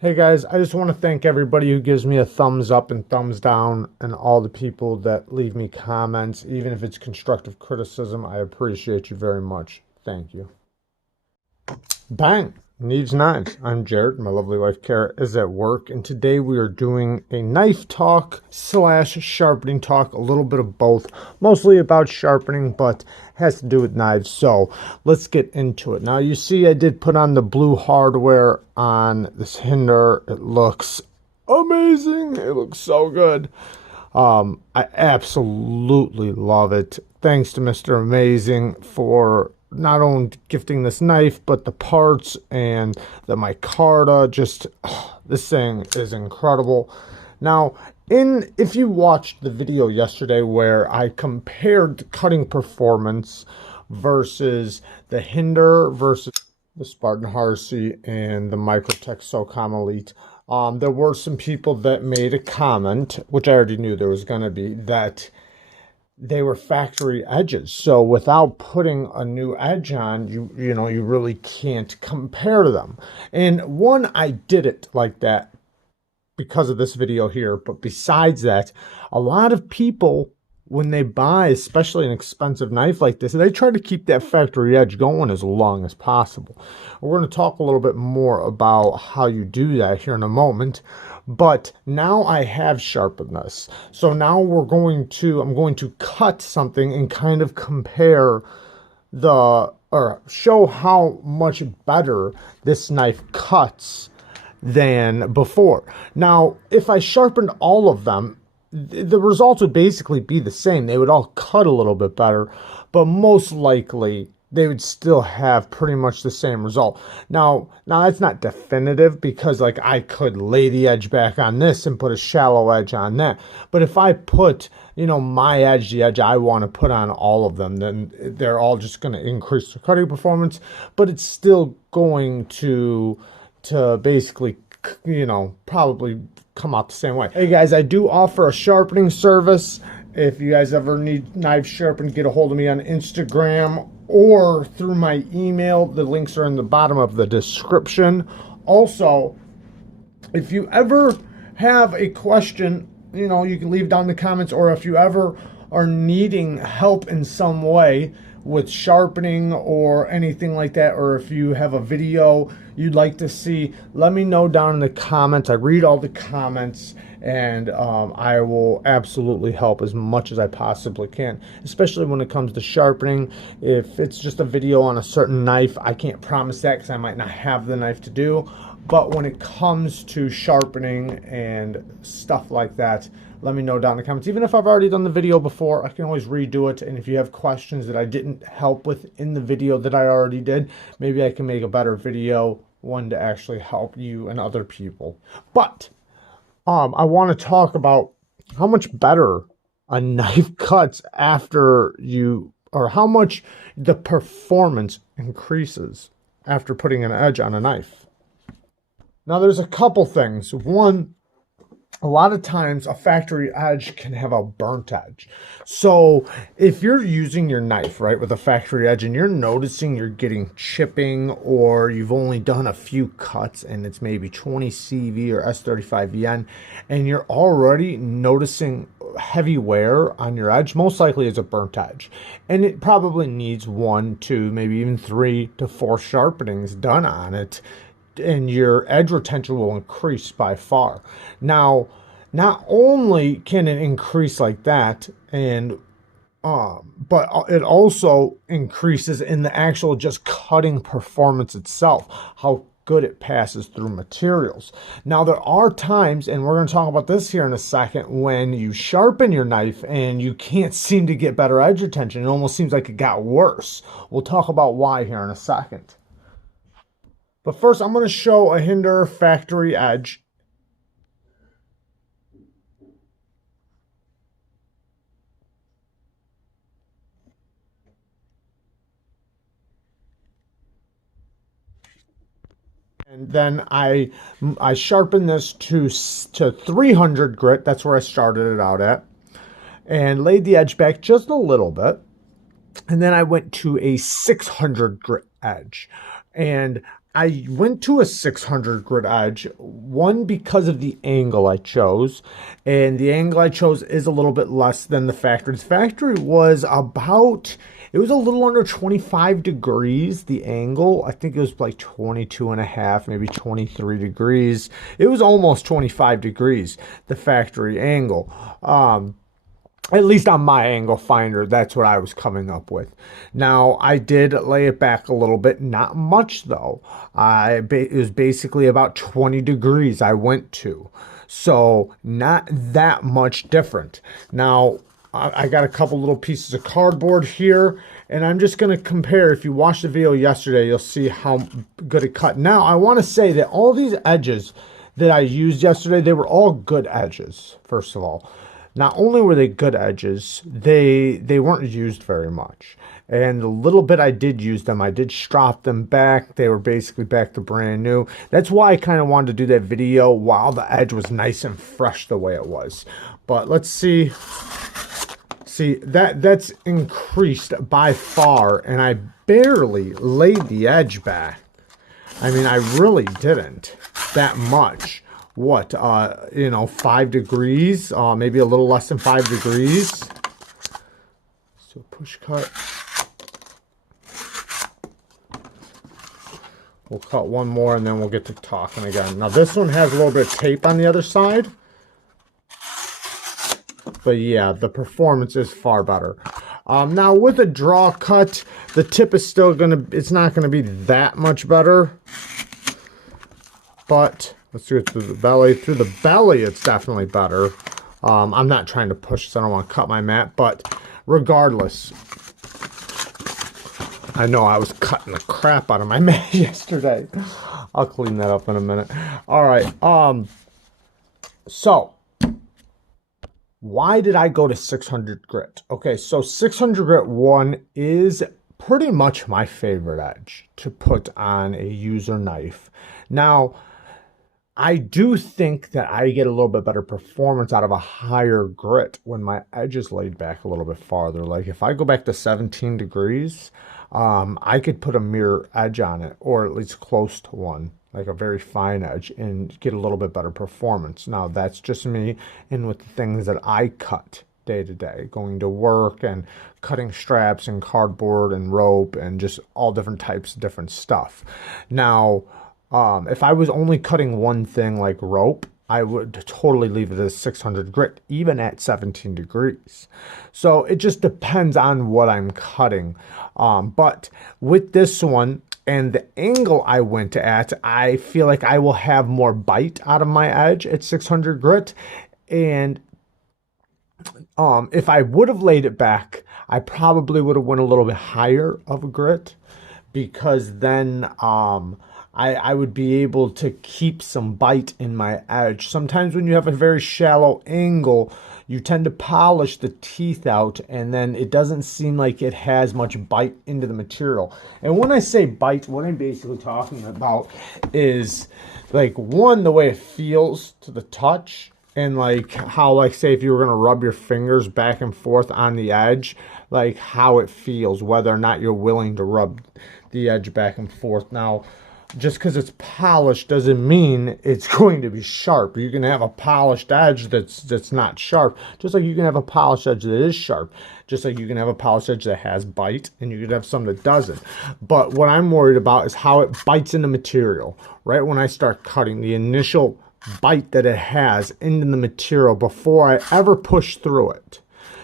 Hey guys, I just want to thank everybody who gives me a thumbs up and thumbs down and all the people that leave me comments, even if it's constructive criticism. I appreciate you very much. Thank you. Bang! Neeves Knives. I'm Jared. My lovely wife Kara is at work, and today we are doing a knife talk slash sharpening talk, a little bit of both, mostly about sharpening, but has to do with knives. So let's get into it. Now you see I did put on the blue hardware on this hinder. It looks amazing. It looks so good. I absolutely love it. Thanks to Mr. Amazing for not only gifting this knife, but the parts and the micarta. Just, this thing is incredible. Now, if you watched the video yesterday where I compared the cutting performance versus the Hinder versus the Spartan Harsey and the Microtech SOCOM Elite, there were some people that made a comment, which I already knew there was going to be, that they were factory edges. So without putting a new edge on, you really can't compare them. And one, I did it like that because of this video here. But besides that, a lot of people, when they buy, especially an expensive knife like this, they try to keep that factory edge going as long as possible. We're going to talk a little bit more about how you do that here in a moment. But now I have sharpened this. So now I'm going to cut something and kind of compare or show how much better this knife cuts than before. Now, if I sharpened all of them, the results would basically be the same. They would all cut a little bit better, but most likely they would still have pretty much the same result. Now that's not definitive, because like I could lay the edge back on this and put a shallow edge on that. But if I put, my edge, the edge I want to put on all of them, then they're all just going to increase the cutting performance, but it's still going to basically, probably come out the same way. Hey guys, I do offer a sharpening service. If you guys ever need knives sharpened, get a hold of me on Instagram or through my email. The links are in the bottom of the description. Also, if you ever have a question, you can leave down in the comments, or if you ever are needing help in some way with sharpening or anything like that, or if you have a video you'd like to see, let me know down in the comments. I read all the comments, and I will absolutely help as much as I possibly can, especially when it comes to sharpening. If it's just a video on a certain knife, I can't promise that because I might not have the knife to do. But when it comes to sharpening and stuff like that, let me know down in the comments. Even if I've already done the video before, I can always redo it. And if you have questions that I didn't help with in the video that I already did, maybe I can make a better video, one to actually help you and other people. But I want to talk about how much better a knife cuts after or how much the performance increases after putting an edge on a knife. Now, there's a couple things. One, a lot of times a factory edge can have a burnt edge. So if you're using your knife, right, with a factory edge, and you're noticing you're getting chipping, or you've only done a few cuts and it's maybe 20 CV or S35 yen, and you're already noticing heavy wear on your edge, most likely it's a burnt edge. And it probably needs 1, 2, maybe even 3 to 4 sharpenings done on it, and your edge retention will increase by far. Now, not only can it increase like that, and but it also increases in the actual just cutting performance itself, how good it passes through materials. Now, there are times, and we're going to talk about this here in a second, when you sharpen your knife and you can't seem to get better edge retention. It almost seems like it got worse. We'll talk about why here in a second. But first, I'm going to show a Hinder factory edge. And then I sharpen this to 300 grit. That's where I started it out at. And laid the edge back just a little bit. And then I went to a 600 grit edge. And I went to a 600 grit edge, one because of the angle I chose, and the angle I chose is a little bit less than the factory. The factory was about, it was a little under 25 degrees, the angle. I think it was like 22 and a half, maybe 23 degrees. It was almost 25 degrees, the factory angle. At least on my angle finder, that's what I was coming up with. Now, I did lay it back a little bit, not much though. It was basically about 20 degrees I went to. So, not that much different. Now, I got a couple little pieces of cardboard here, and I'm just going to compare. If you watched the video yesterday, you'll see how good it cut. Now, I want to say that all these edges that I used yesterday, they were all good edges, first of all. Not only were they good edges, they weren't used very much. And the little bit I did use them, I did strop them back. They were basically back to brand new. That's why I kind of wanted to do that video while the edge was nice and fresh the way it was. But let's see. See, that's increased by far, and I barely laid the edge back. I mean, I really didn't that much. What, 5 degrees, maybe a little less than 5 degrees. So push cut. We'll cut one more and then we'll get to talking again. Now this one has a little bit of tape on the other side. But yeah, the performance is far better. Now with a draw cut, the tip is still it's not gonna be that much better. But let's do it through the belly. Through the belly, it's definitely better. I'm not trying to push because I don't want to cut my mat, but regardless, I know I was cutting the crap out of my mat yesterday. I'll clean that up in a minute. All right. So why did I go to 600 grit? Okay, so 600 grit 1 is pretty much my favorite edge to put on a user knife. Now, I do think that I get a little bit better performance out of a higher grit when my edge is laid back a little bit farther. Like if I go back to 17 degrees, I could put a mirror edge on it, or at least close to one, like a very fine edge, and get a little bit better performance. Now that's just me and with the things that I cut day to day, going to work and cutting straps and cardboard and rope and just all different types of different stuff. Now, if I was only cutting one thing like rope, I would totally leave it as 600 grit, even at 17 degrees. So it just depends on what I'm cutting. But with this one and the angle I went at, I feel like I will have more bite out of my edge at 600 grit. And if I would have laid it back, I probably would have went a little bit higher of a grit, because then I would be able to keep some bite in my edge. Sometimes when you have a very shallow angle, you tend to polish the teeth out, and then it doesn't seem like it has much bite into the material. And when I say bite, what I'm basically talking about is, like, one, the way it feels to the touch, and like how, like, say if you were going to rub your fingers back and forth on the edge, like how it feels, whether or not you're willing to rub the edge back and forth. Now, just because it's polished doesn't mean it's going to be sharp. You can have a polished edge that's not sharp, just like you can have a polished edge that is sharp, just like you can have a polished edge that has bite, and you can have some that doesn't. But what I'm worried about is how it bites in the material. Right when I start cutting, the initial bite that it has into the material before I ever push through it.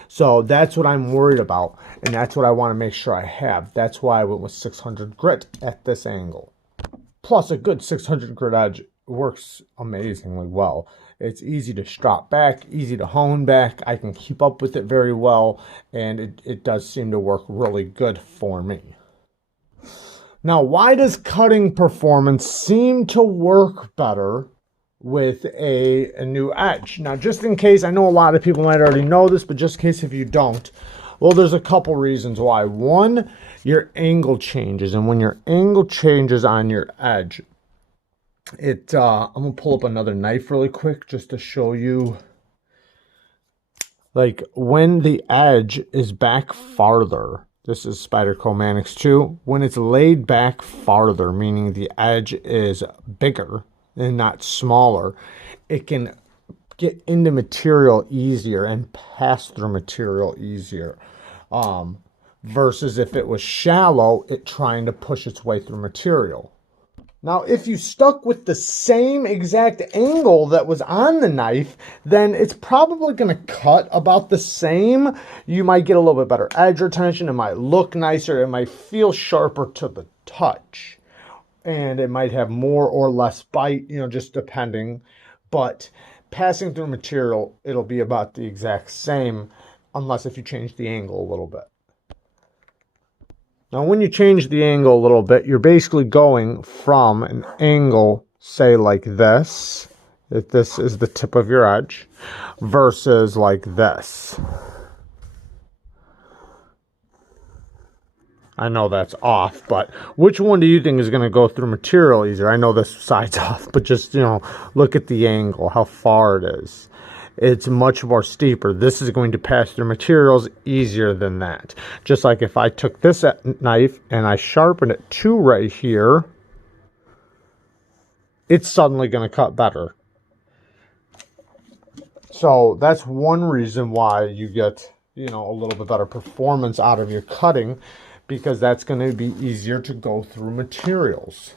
So that's what I'm worried about, and that's what I want to make sure I have. That's why I went with 600 grit at this angle. Plus, a good 600 grit edge works amazingly well. It's easy to strop back, easy to hone back. I can keep up with it very well, and it does seem to work really good for me. Now, why does cutting performance seem to work better with a new edge? Now, just in case, I know a lot of people might already know this, but just in case if you don't, well, there's a couple reasons why. One, your angle changes, and when your angle changes on your edge, I'm gonna pull up another knife really quick just to show you. Like when the edge is back farther, This is Spyderco Manix 2. When it's laid back farther, meaning the edge is bigger and not smaller, it can get into material easier and pass through material easier. Versus if it was shallow, it trying to push its way through material. Now, if you stuck with the same exact angle that was on the knife, then it's probably going to cut about the same. You might get a little bit better edge retention. It might look nicer. It might feel sharper to the touch. And it might have more or less bite, you know, just depending. But passing through material, it'll be about the exact same, unless if you change the angle a little bit. Now, when you change the angle a little bit, you're basically going from an angle, say like this, if this is the tip of your edge, versus like this. I know that's off, but which one do you think is going to go through material easier? I know this side's off, but just, you know, look at the angle, how far it is. It's much more steeper. This is going to pass through materials easier than that. Just like if I took this knife and I sharpened it to right here, it's suddenly going to cut better. So that's one reason why you get, you know, a little bit better performance out of your cutting, because that's going to be easier to go through materials.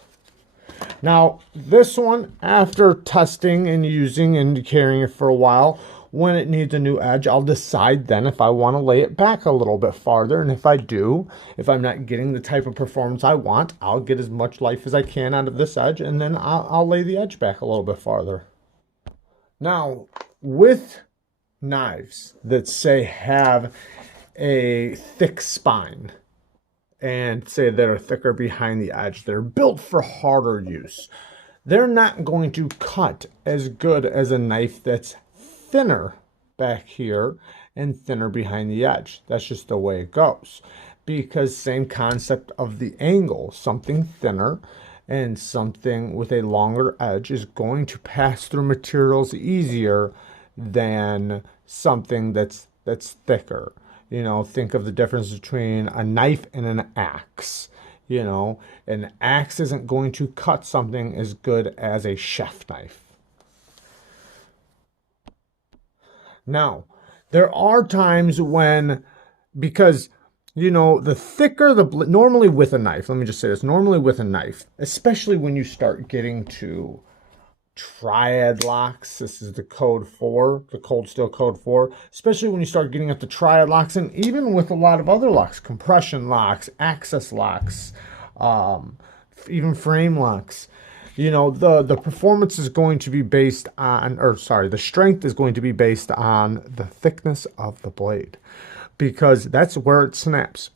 Now, this one, after testing and using and carrying it for a while, when it needs a new edge, I'll decide then if I want to lay it back a little bit farther. And if I do, if I'm not getting the type of performance I want, I'll get as much life as I can out of this edge, and then I'll lay the edge back a little bit farther. Now, with knives that, say, have a thick spine, and say that are thicker behind the edge, they're built for harder use, they're not going to cut as good as a knife that's thinner back here and thinner behind the edge. That's just the way it goes, because same concept of the angle, something thinner and something with a longer edge is going to pass through materials easier than something that's thicker. You know, think of the difference between a knife and an axe. You know, an axe isn't going to cut something as good as a chef knife. Now, there are times when, because, you know, the thicker the normally with a knife, let me just say this, normally with a knife, especially when you start getting to triad locks, this is the code 4, the Cold Steel code 4, especially when you start getting up to triad locks, and even with a lot of other locks, compression locks, access locks, even frame locks, you know, the performance is going to be based on, or sorry, the strength is going to be based on the thickness of the blade, because that's where it snaps.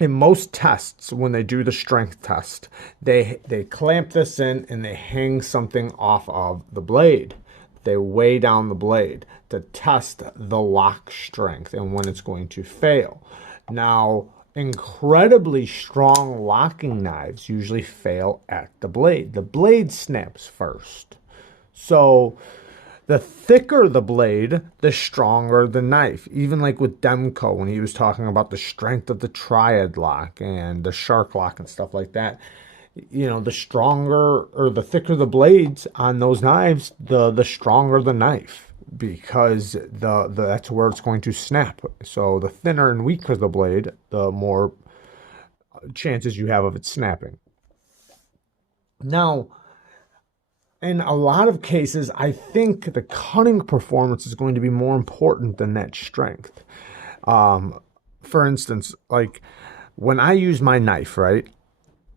In most tests, when they do the strength test, they clamp this in and they hang something off of the blade. They weigh down the blade to test the lock strength and when it's going to fail. Now, incredibly strong locking knives usually fail at the blade. The blade snaps first. So the thicker the blade, the stronger the knife. Even like with Demko, when he was talking about the strength of the triad lock and the shark lock and stuff like that, you know, the stronger or the thicker the blades on those knives, the stronger the knife, because that's where it's going to snap. So the thinner and weaker the blade, the more chances you have of it snapping. Now, in a lot of cases, I think the cutting performance is going to be more important than that strength. For instance, like when I use my knife, right,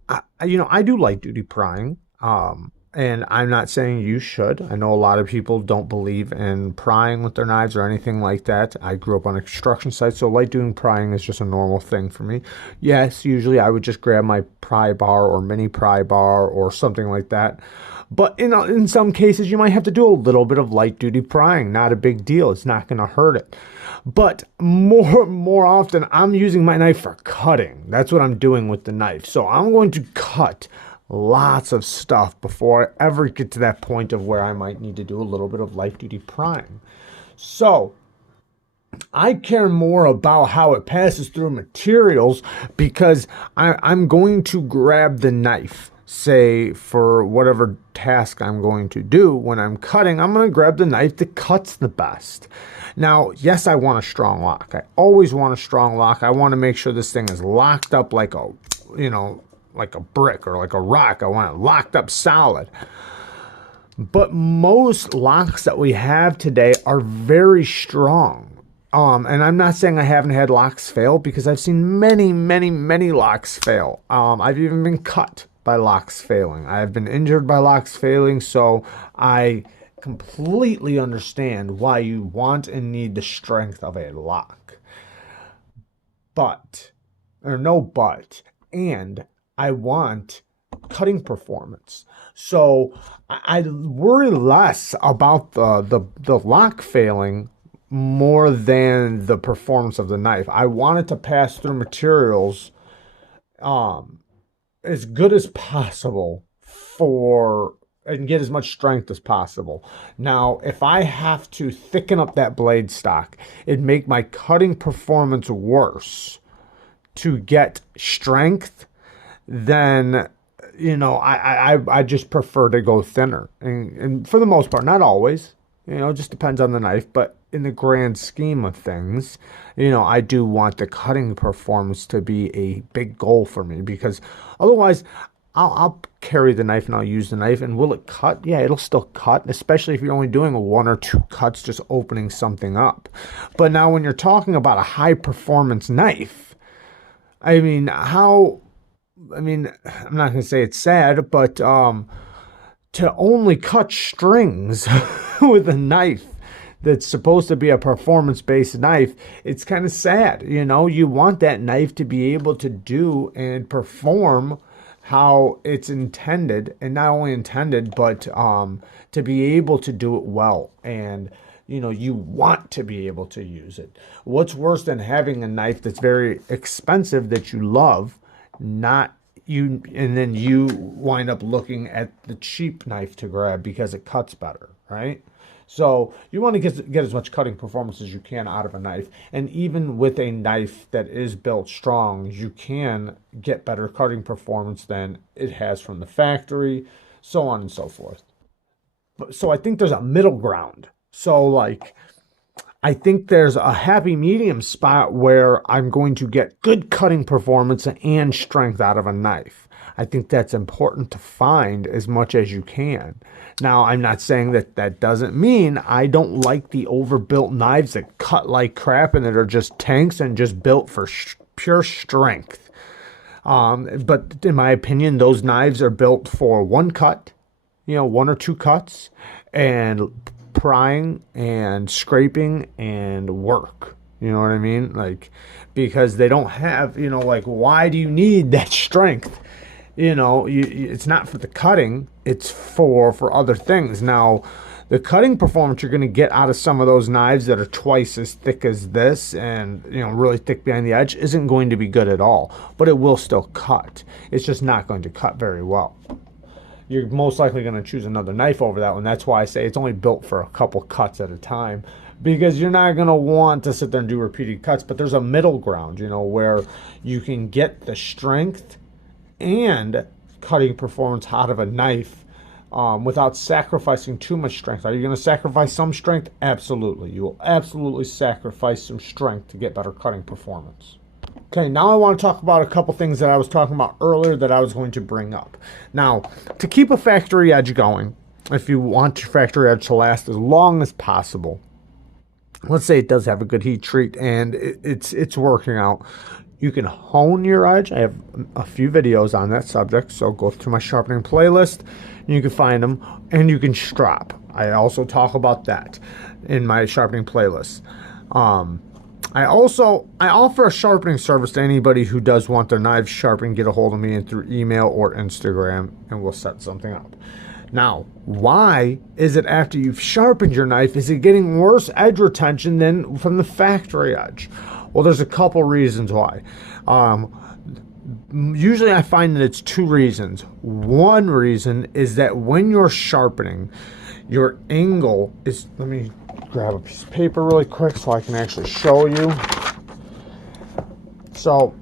I do light duty prying. And I'm not saying you should. I know a lot of people don't believe in prying with their knives or anything like that. I grew up on a construction site, so light duty prying is just a normal thing for me. Yes, usually I would just grab my pry bar or mini pry bar or something like that. But in some cases, you might have to do a little bit of light duty prying. Not a big deal. It's not going to hurt it. But more often, I'm using my knife for cutting. That's what I'm doing with the knife. So I'm going to cut lots of stuff before I ever get to that point of where I might need to do a little bit of light duty prying. So I care more about how it passes through materials, because I'm going to grab the knife, say for whatever task I'm going to do. When I'm cutting, I'm going to grab the knife that cuts the best. Now, yes, I want a strong lock. I always want a strong lock. I want to make sure this thing is locked up like a, like a brick or like a rock. I want it locked up solid. But most locks that we have today are very strong. And I'm not saying I haven't had locks fail, because I've seen many, many, many locks fail. I've even been cut by locks failing. I've been injured by locks failing, so I completely understand why you want and need the strength of a lock. But, or no but, and I want cutting performance. So I worry less about the lock failing more than the performance of the knife. I want it to pass through materials as good as possible and get as much strength as possible. Now, if I have to thicken up that blade stock, it'd make my cutting performance worse to get strength, then I just prefer to go thinner. And for the most part, not always, it just depends on the knife, but in the grand scheme of things, I do want the cutting performance to be a big goal for me, because otherwise I'll carry the knife and I'll use the knife, and will it cut? Yeah, it'll still cut, especially if you're only doing 1 or 2 cuts, just opening something up. But now when you're talking about a high performance knife, I'm not going to say it's sad, but to only cut strings with a knife that's supposed to be a performance-based knife, it's kind of sad. You want that knife to be able to do and perform how it's intended, and not only intended, but to be able to do it well. And you want to be able to use it. What's worse than having a knife that's very expensive that you love, not you, and then you wind up looking at the cheap knife to grab because it cuts better, right? So you want to get as much cutting performance as you can out of a knife. And even with a knife that is built strong, you can get better cutting performance than it has from the factory, so on and so forth. So I think there's a middle ground. So I think there's a happy medium spot where I'm going to get good cutting performance and strength out of a knife. I think that's important to find as much as you can. Now, I'm not saying that doesn't mean I don't like the overbuilt knives that cut like crap and that are just tanks and just built for pure strength. But in my opinion, those knives are built for 1 cut, 1 or 2 cuts, and prying and scraping and work. You know what I mean? Because they don't have, why do you need that strength? It's not for the cutting, it's for other things. Now, the cutting performance you're going to get out of some of those knives that are twice as thick as this and, really thick behind the edge isn't going to be good at all, but it will still cut. It's just not going to cut very well. You're most likely going to choose another knife over that one. That's why I say it's only built for a couple cuts at a time, because you're not going to want to sit there and do repeated cuts. But there's a middle ground, where you can get the strength and cutting performance out of a knife without sacrificing too much strength. Are you going to sacrifice some strength? Absolutely. You will absolutely sacrifice some strength to get better cutting performance. Okay, now I want to talk about a couple things that I was talking about earlier that I was going to bring up. Now, to keep a factory edge going, if you want your factory edge to last as long as possible, let's say it does have a good heat treat and it's working out, you can hone your edge. I have a few videos on that subject, so go to my sharpening playlist, and you can find them, and you can strop. I also talk about that in my sharpening playlist. I offer a sharpening service to anybody who does want their knives sharpened. Get a hold of me through email or Instagram, and we'll set something up. Now, why is it after you've sharpened your knife, is it getting worse edge retention than from the factory edge? Well, there's a couple reasons why. Usually I find that it's 2 reasons. One reason is that when you're sharpening, your angle is, let me grab a piece of paper really quick so I can actually show you. So,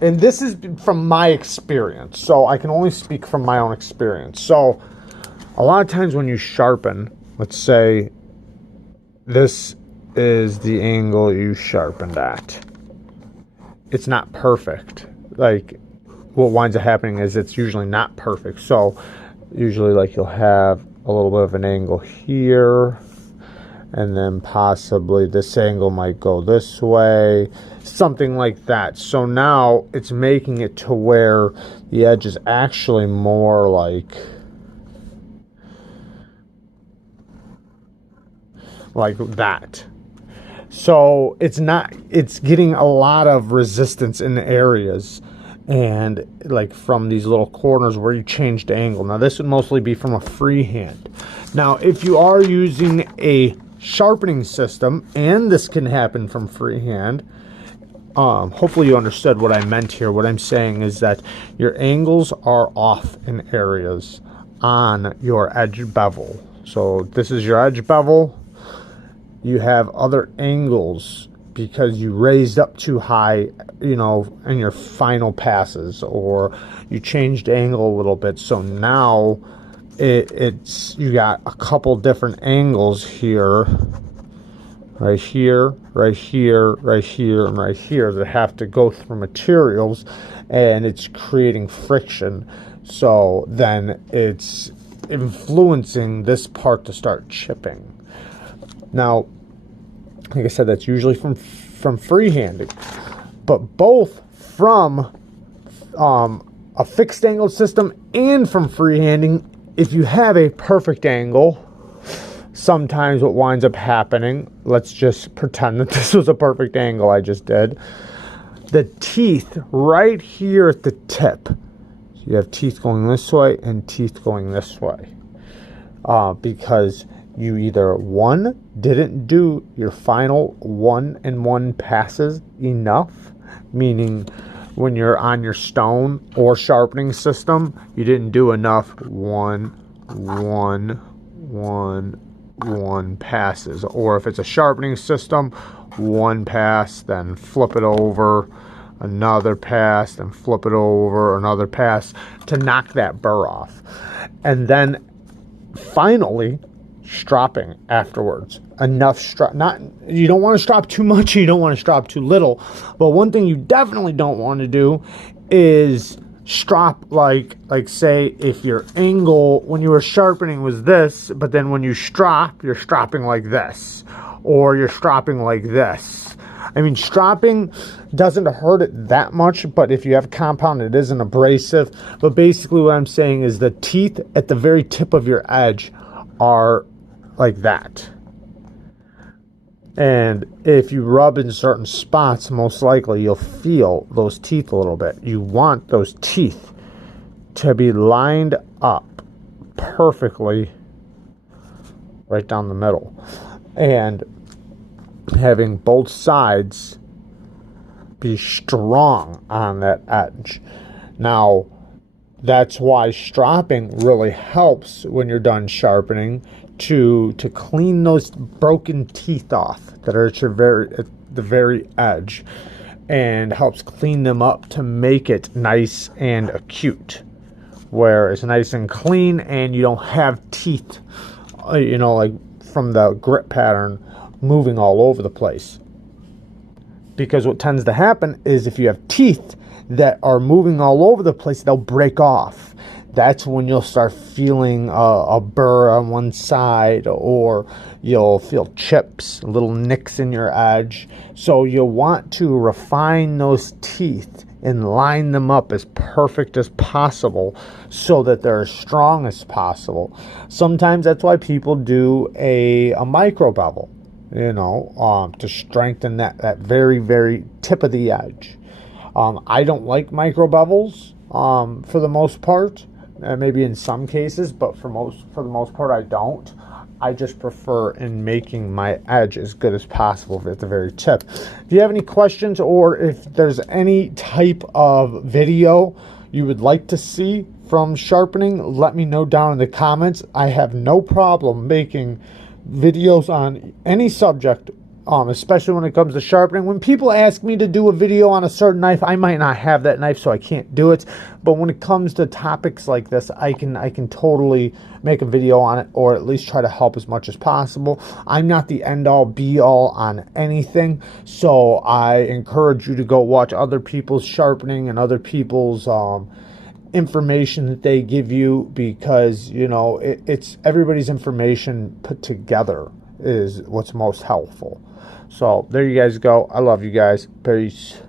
and this is from my experience, so I can only speak from my own experience. So, a lot of times when you sharpen, let's say this is the angle you sharpened at. It's not perfect. Like, what winds up happening is it's usually not perfect. So, usually, like, you'll have a little bit of an angle here, and then possibly this angle might go this way, something like that. So now it's making it to where the edge is actually more like that. So it's getting a lot of resistance in the areas, and like from these little corners where you changed angle. Now this would mostly be from a freehand. Now if you are using a sharpening system, and this can happen from freehand, hopefully you understood what I meant here. What I'm saying is that your angles are off in areas on your edge bevel. So this is your edge bevel. You have other angles because you raised up too high, you know, in your final passes, or you changed angle a little bit. So now it's you got a couple different angles here, right here, right here, right here, and right here that have to go through materials, and it's creating friction. So then it's influencing this part to start chipping. Now, like I said, that's usually from freehanding, but both from a fixed angle system and from freehanding. If you have a perfect angle, sometimes what winds up happening, let's just pretend that this was a perfect angle I just did. The teeth right here at the tip, so you have teeth going this way and teeth going this way, because you either, one, didn't do your final 1-in-1 passes enough, meaning when you're on your stone or sharpening system, you didn't do enough 1-1-1-1 passes. Or if it's a sharpening system, one pass, then flip it over, another pass, then flip it over, another pass, to knock that burr off. And then finally, stropping afterwards. Enough strop. Not, you don't want to strop too much, you don't want to strop too little. But one thing you definitely don't want to do is strop like say if your angle when you were sharpening was this, but then when you strop, you're stropping like this, or you're stropping like this. I mean, stropping doesn't hurt it that much, but if you have compound, it isn't abrasive. But basically what I'm saying is the teeth at the very tip of your edge are like that. And if you rub in certain spots, most likely you'll feel those teeth a little bit. You want those teeth to be lined up perfectly right down the middle, and having both sides be strong on that edge. Now, that's why stropping really helps when you're done sharpening, to clean those broken teeth off that are at the very edge, and helps clean them up to make it nice and acute, where it's nice and clean and you don't have teeth, you know, like from the grip pattern moving all over the place. Because what tends to happen is if you have teeth that are moving all over the place, they'll break off. That's when you'll start feeling a burr on one side, or you'll feel chips, little nicks in your edge. So you'll want to refine those teeth and line them up as perfect as possible so that they're as strong as possible. Sometimes that's why people do a micro bevel, you know, to strengthen that very, very tip of the edge. I don't like micro bevels for the most part. Maybe in some cases, but for the most part I don't. I just prefer in making my edge as good as possible at the very tip. If you have any questions, or if there's any type of video you would like to see, from sharpening, let me know down in the comments. I have no problem making videos on any subject, especially when it comes to sharpening. When people ask me to do a video on a certain knife, I might not have that knife, so I can't do it. But when it comes to topics like this, I can totally make a video on it, or at least try to help as much as possible. I'm not the end-all be-all on anything, so I encourage you to go watch other people's sharpening and other people's information that they give you, because you know it's everybody's information put together is what's most helpful. So there you guys go. I love you guys. Peace.